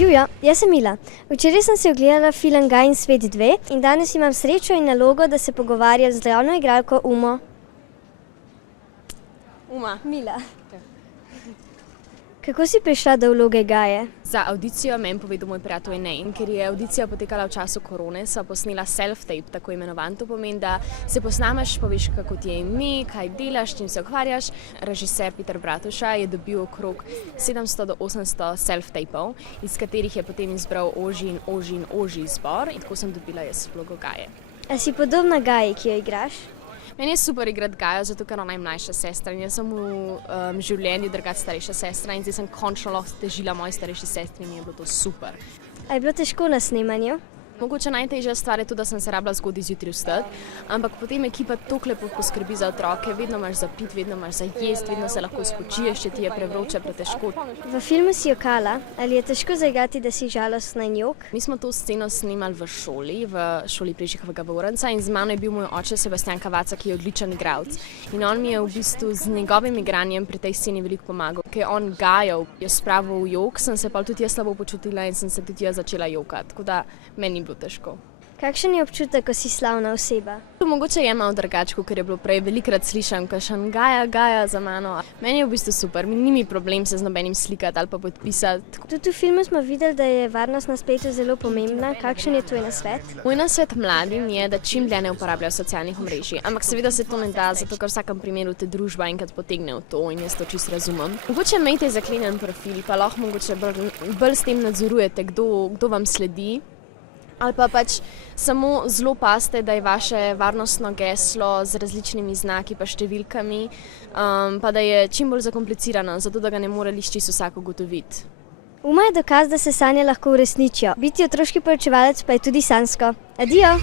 Živjo, jaz sem Mila. Včeraj sem si ogledala film Gaj in svet 2 in danes imam srečo in nalogo, da se pogovarjam z glavno igralko Uma. Mila. Kako si prišla do vloge Gaje? Za avdicijo meni povedal moj prijatelj Nejn, ker je avdicija potekala v času korone, sva posnela self-tape, tako imenovan. To pomeni, da se posnameš, poveš, kako ti je ime, kaj delaš, čim se ukvarjaš. Režiser Peter Bratuša je dobil okrog 700 do 800 self-tapov, iz katerih je potem izbral ožji in ožji izbor in tako sem dobila jaz vlogo Gaje. A si podobna Gaji, ki jo igraš? Meni je super igrati Gajo, zato ker ona je mlajša sestra in jaz sem v življenju drugače starejša sestra in zdaj sem končno lahko težila moji starejši sestri in mi je bilo to super. A je bilo težko na snemanju? Mogoče najtežja stvar je to, da sem se rabila zgodaj zjutraj vstati, ampak potem ekipa toliko lepo poskrbi za otroke, vedno imaš za pit, vedno imaš za jest, vedno se lahko spočiješ, če ti je prevroče, pretežko. V filmu si jokala, ali je težko zaigrati, da si žalostna in jok? Mi smo to sceno snemali v šoli Prežihovega Voranca in z mano je bil moj oče Sebastian Kavaca, ki je odličen igralec. In on mi je v bistvu z njegovim igranjem pri tej sceni veliko pomagal. Ker je on Gajo jo spravil v jok, sem se pa tudi jaz slabo počutila in sem se tudi jaz začela jokati, tako da meni težko. Kakšen je občutek, ko si slavna oseba? To mogoče je malo drugače, ker je bilo prej velikokrat slišan, kakšen Gaja za mano. Meni je v bistvu super, ni mi problem se z nobenim slikati ali pa podpisati. Tudi v filmu smo videli, da je varnost na spletu zelo pomembna. Kakšen je tvoj nasvet? Moj nasvet mladim je, da čim dlje ne uporabljajo socialnih omrežij. Ampak seveda se to ne da, zato ker v vsakem primeru te družba enkrat potegne v to in jaz to čisto razumem. Mogoče imejte zaklenjen profil, pa lahko mogoče bolj s tem nadzorujete, kdo vam sledi. Ali pa pač samo zelo pazite, da je vaše varnostno geslo z različnimi znaki pa številkami, pa da je čim bolj zakomplicirano, zato da ga ne more čisto vsak ugotoviti. Uma je dokaz, da se sanje lahko uresničijo. Biti otroški poročevalec pa je tudi sanjsko. Adijo!